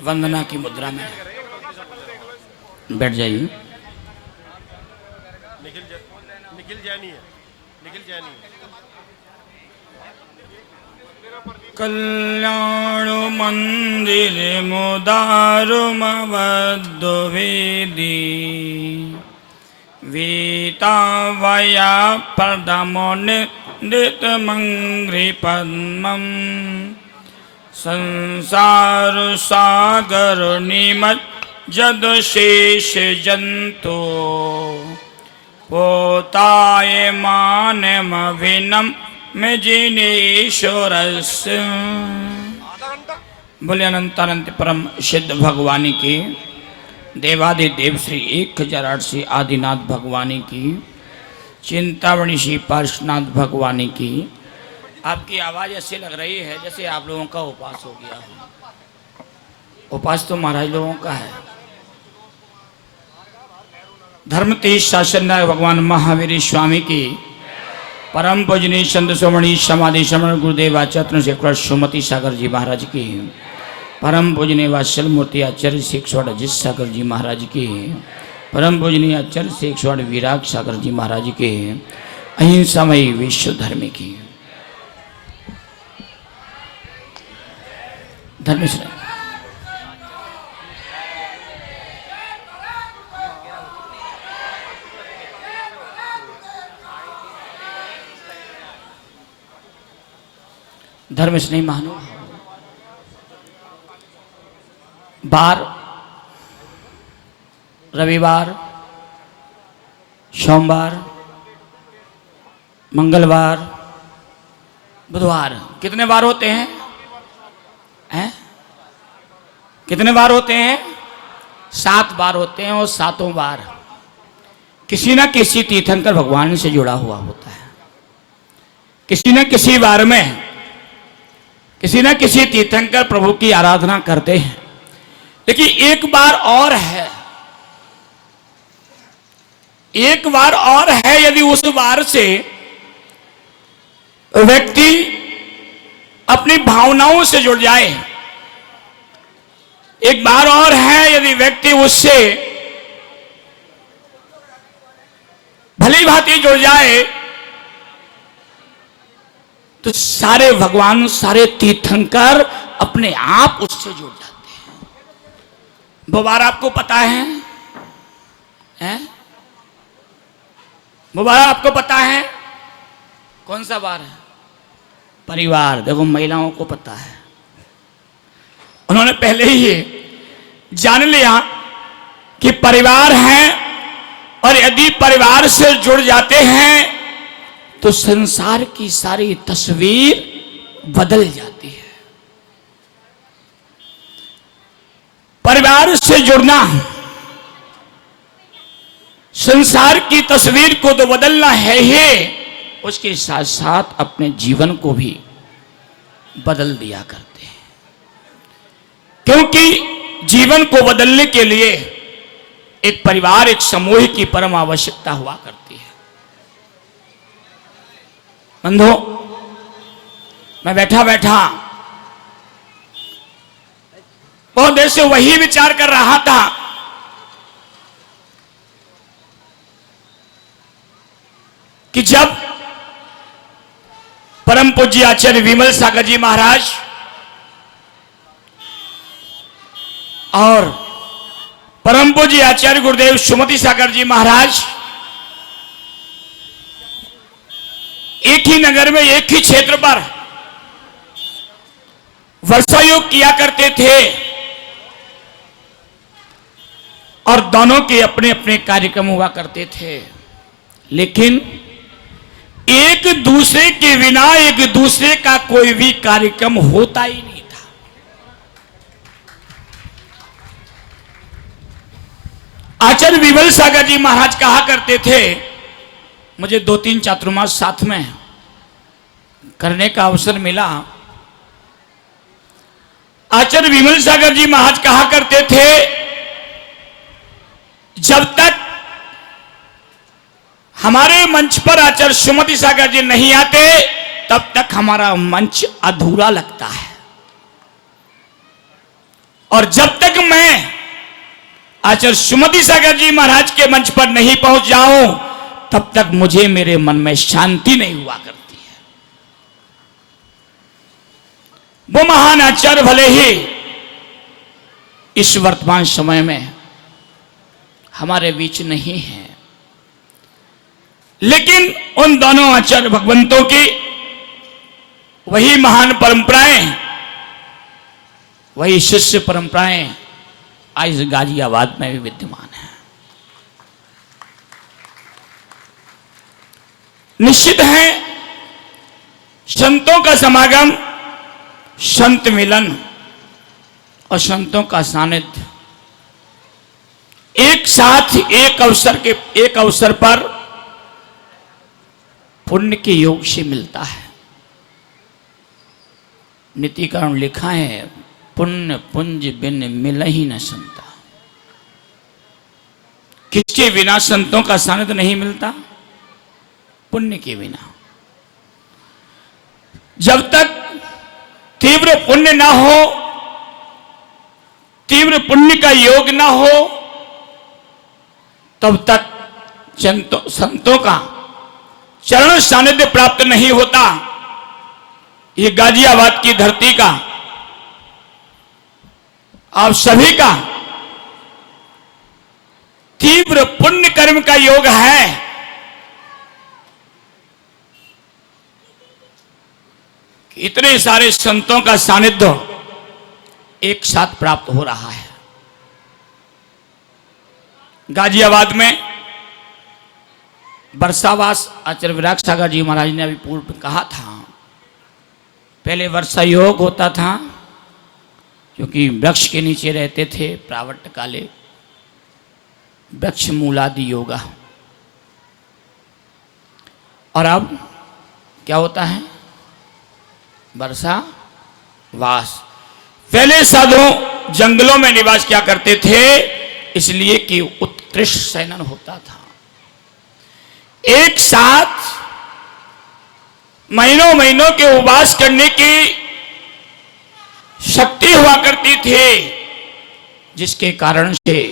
वंदना की मुद्रा में बैठ जाइए। निखिल जैनी है। कल्याण मंदिर मुदारुमवद्धो वेदी वीतावया प्रदमो नितमंग्रि पद्मम् संसार सागर निमज्जद शेष जंतु पोताय मानमभिनम में जिनेश्वरस्य। बोले अनंतानंत परम सिद्ध भगवानी की, देवादिदेव श्री 1008 आदिनाथ भगवानी की, चिंतामणि श्री पार्श्वनाथ भगवानी की। आपकी आवाज़ ऐसी लग रही है जैसे आप लोगों का उपास हो गया हो। उपास तो महाराज लोगों का है। धर्म तेज शासन नायक भगवान महावीर स्वामी की, परम पूजनीय संत सोमणी समाधि श्रमण गुरुदेव आचार्य शेखर सुमति सागर जी महाराज की, परम पूजनीय वात्सल मूर्ति आचार्य शेखर अजित सागर जी महाराज की, परम पूजनीय आचार्य शेखर विराग सागर जी महाराज के, अहिंसामयी विश्व धर्म की धर्म धर्म स्नेही महानुभाव। बार, रविवार, सोमवार, मंगलवार, बुधवार, कितने बार होते हैं? कितने बार होते हैं? 7 बार होते हैं। और 7 बार किसी न किसी तीर्थंकर भगवान से जुड़ा हुआ होता है। किसी न किसी बार में किसी न किसी तीर्थंकर प्रभु की आराधना करते हैं। लेकिन एक बार और है, एक बार और है। यदि उस बार से व्यक्ति अपनी भावनाओं से जुड़ जाए, एक बार और है यदि व्यक्ति उससे भली भांति जुड़ जाए, तो सारे भगवान, सारे तीर्थंकर अपने आप उससे जुड़ जाते हैं। वो बार आपको पता है? वो बार आपको पता है? कौन सा बार है? परिवार। देखो, महिलाओं को पता है। उन्होंने पहले ही ये जान लिया कि परिवार है, और यदि परिवार से जुड़ जाते हैं तो संसार की सारी तस्वीर बदल जाती है। परिवार से जुड़ना, संसार की तस्वीर को तो बदलना है ही, उसके साथ साथ अपने जीवन को भी बदल दिया करते हैं। क्योंकि जीवन को बदलने के लिए एक परिवार, एक समूह की परम आवश्यकता हुआ करती है। बंधु, मैं बैठा बैठा बहुत देर से वही विचार कर रहा था कि जब परम पूज्य आचार्य विमल सागर जी महाराज और परम पूज्य आचार्य गुरुदेव सुमति सागर जी महाराज एक ही नगर में, एक ही क्षेत्र पर वर्षायोग किया करते थे, और दोनों के अपने अपने कार्यक्रम हुआ करते थे। लेकिन एक दूसरे के बिना एक दूसरे का कोई भी कार्यक्रम होता ही नहीं था। आचार्य विमल सागर जी महाराज कहा करते थे, मुझे 2-3 चातुर्मास साथ में करने का अवसर मिला। आचार्य विमल सागर जी महाराज कहा करते थे, जब तक हमारे मंच पर आचार्य सुमति सागर जी नहीं आते, तब तक हमारा मंच अधूरा लगता है। और जब तक मैं आचार्य सुमति सागर जी महाराज के मंच पर नहीं पहुंच जाऊं तब तक मुझे मेरे मन में शांति नहीं हुआ करती है। वो महान आचार्य भले ही इस वर्तमान समय में हमारे बीच नहीं है, लेकिन उन दोनों आचार्य भगवंतों की वही महान परंपराएं, वही शिष्य परंपराएं आज गाजियाबाद में भी विद्यमान है। निश्चित है संतों का समागम, संत मिलन और संतों का सानिध्य एक साथ एक अवसर पर पुण्य के योग से मिलता है। नीतिकरण लिखा है, पुण्य पुंज बिन मिल ही न संता। किसके बिना संतों का सानिध्य नहीं मिलता? पुण्य के बिना। जब तक तीव्र पुण्य ना हो, तीव्र पुण्य का योग ना हो, तब तक संतों का चरण सानिध्य प्राप्त नहीं होता। ये गाजियाबाद की धरती का, आप सभी का तीव्र पुण्य कर्म का योग है। इतने सारे संतों का सानिध्य एक साथ प्राप्त हो रहा है। गाजियाबाद में वर्षावास आचार्य विराग सागर जी महाराज ने अभी पूर्व में कहा था, पहले वर्षा योग होता था क्योंकि वृक्ष के नीचे रहते थे, प्रावट काले वृक्ष मूलादि योगा। और अब क्या होता है? वर्षा वास। पहले साधु जंगलों में निवास क्या करते थे, इसलिए कि उत्कृष्ट शयनन होता था। एक साथ महीनों महीनों के उपवास करने की शक्ति हुआ करती थी, जिसके कारण से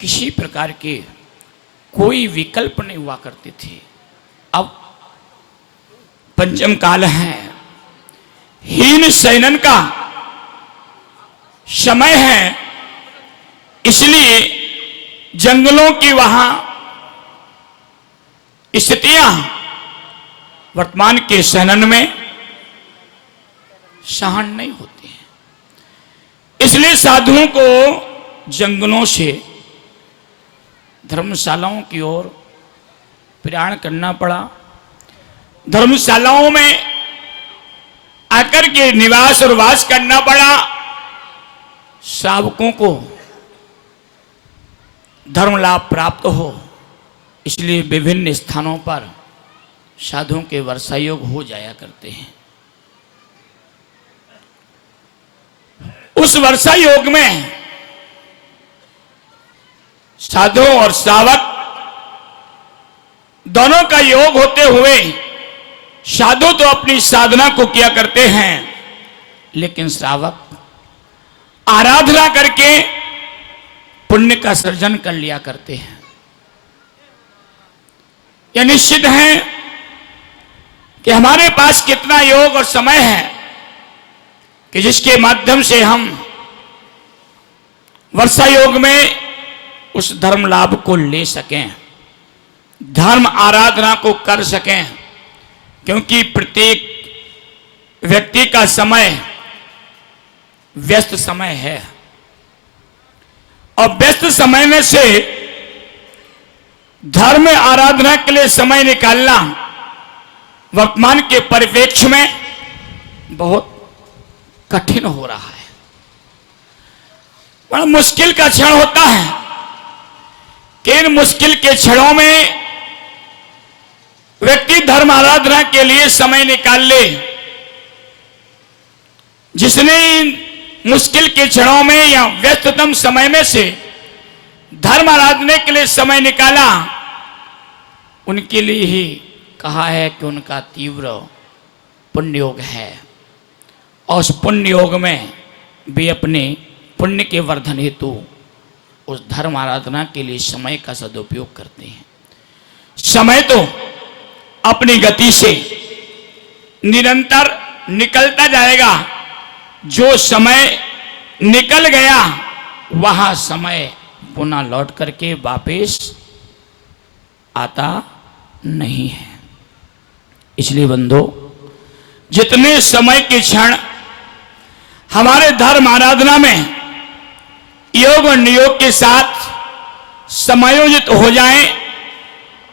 किसी प्रकार के कोई विकल्प नहीं हुआ करते थे। अब पंचम काल है, हीन शयनन का समय है, इसलिए जंगलों की वहां स्थितियां वर्तमान के शयनन में सहन नहीं होती हैं। इसलिए साधुओं को जंगलों से धर्मशालाओं की ओर प्रयाण करना पड़ा। धर्मशालाओं में आकर के निवास और वास करना पड़ा। श्रावकों को धर्म लाभ प्राप्त हो, इसलिए विभिन्न स्थानों पर साधुओं के वर्षा योग हो जाया करते हैं। उस वर्षा योग में साधु और श्रावक दोनों का योग होते हुए साधु तो अपनी साधना को किया करते हैं, लेकिन श्रावक आराधना करके पुण्य का सृजन कर लिया करते हैं। यह निश्चित है कि हमारे पास कितना योग और समय है कि जिसके माध्यम से हम वर्षा योग में उस धर्म लाभ को ले सकें, धर्म आराधना को कर सकें। क्योंकि प्रत्येक व्यक्ति का समय व्यस्त समय है, और व्यस्त समय में से धर्म आराधना के लिए समय निकालना वर्तमान के परिप्रेक्ष्य में बहुत कठिन हो रहा है। बड़ा मुश्किल का क्षण होता है कि इन मुश्किल के क्षणों में व्यक्ति धर्म आराधना के लिए समय निकाल ले। जिसने इन मुश्किल के क्षणों में या व्यस्ततम समय में से धर्म आराधना के लिए समय निकाला, उनके लिए ही कहा है कि उनका तीव्र पुण्य योग है, और उस पुण्य योग में वे अपने पुण्य के वर्धन हेतु उस धर्म आराधना के लिए समय का सदुपयोग करते हैं। समय तो अपनी गति से निरंतर निकलता जाएगा। जो समय निकल गया वह समय पुनः लौट करके वापस आता नहीं है। इसलिए बंधो, जितने समय के क्षण हमारे धर्म आराधना में योग और नियोग के साथ समायोजित हो जाएं,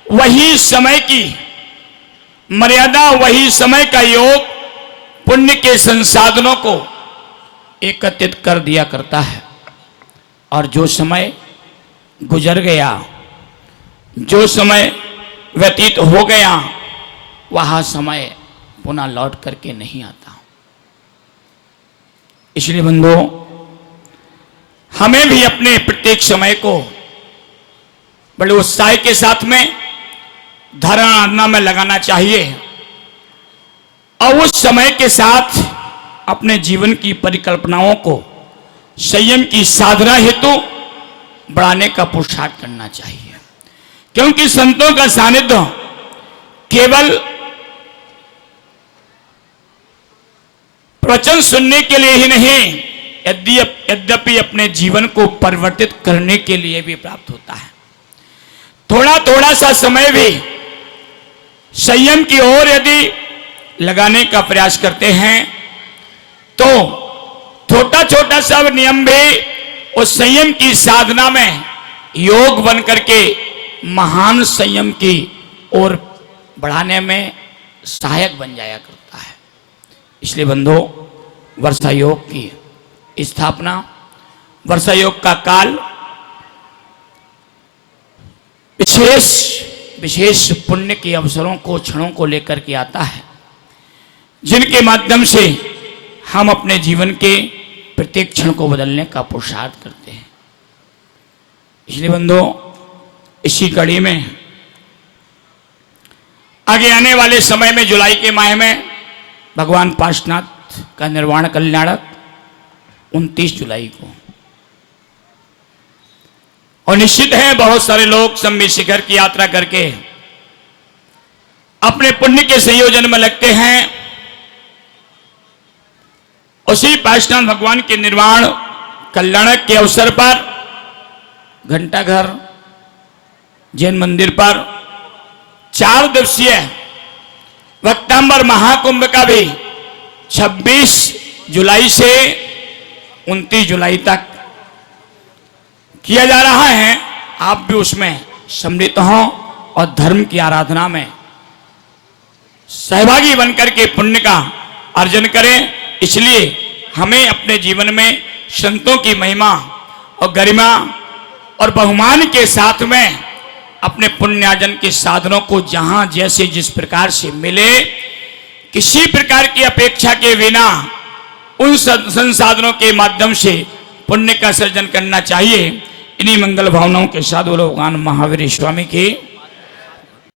वही समय की मर्यादा, वही समय का योग पुण्य के संसाधनों को एकत्रित कर दिया करता है। और जो समय गुजर गया, जो समय व्यतीत हो गया, वह समय पुनः लौट करके नहीं आता। इसलिए बंधु, हमें भी अपने प्रत्येक समय को बड़े उत्साह के साथ में धर्म आराधना में लगाना चाहिए और उस समय के साथ अपने जीवन की परिकल्पनाओं को संयम की साधना हेतु बढ़ाने का पुरुषार्थ करना चाहिए। क्योंकि संतों का सानिध्य केवल प्रवचन सुनने के लिए ही नहीं, यद्यपि अपने जीवन को परिवर्तित करने के लिए भी प्राप्त होता है। थोड़ा थोड़ा सा समय भी संयम की ओर यदि लगाने का प्रयास करते हैं तो छोटा छोटा सा नियम भी उस संयम की साधना में योग बन करके महान संयम की ओर बढ़ाने में सहायक बन जाया करता है। इसलिए बंधो, वर्षा योग की स्थापना, वर्षा योग का काल विशेष पुण्य के अवसरों को, क्षणों को लेकर के आता है, जिनके माध्यम से हम अपने जीवन के प्रत्येक क्षण को बदलने का पुरुषार्थ करते हैं। इसलिए बंधो, इसी कड़ी में आगे आने वाले समय में जुलाई के माह में भगवान पार्श्वनाथ का निर्वाण कल्याणक 29 जुलाई को, और निश्चित है बहुत सारे लोग संबित शिखर की यात्रा करके अपने पुण्य के संयोजन में लगते हैं। उसी पार्श्वनाथ भगवान के निर्वाण कल्याणक के अवसर पर घंटाघर जैन मंदिर पर 4 दिवसीय वक्तांबर महाकुंभ का भी 26 जुलाई से 29 जुलाई तक किया जा रहा है। आप भी उसमें सम्मिलित हों और धर्म की आराधना में सहभागी बनकर के पुण्य का अर्जन करें। इसलिए हमें अपने जीवन में संतों की महिमा और गरिमा और बहुमान के साथ में अपने पुण्यार्जन के साधनों को जहां जैसे जिस प्रकार से मिले, किसी प्रकार की अपेक्षा के बिना उन संसाधनों के माध्यम से पुण्य का सृजन करना चाहिए। इन्हीं मंगल भावनाओं के साथ बोलो भगवान महावीर स्वामी की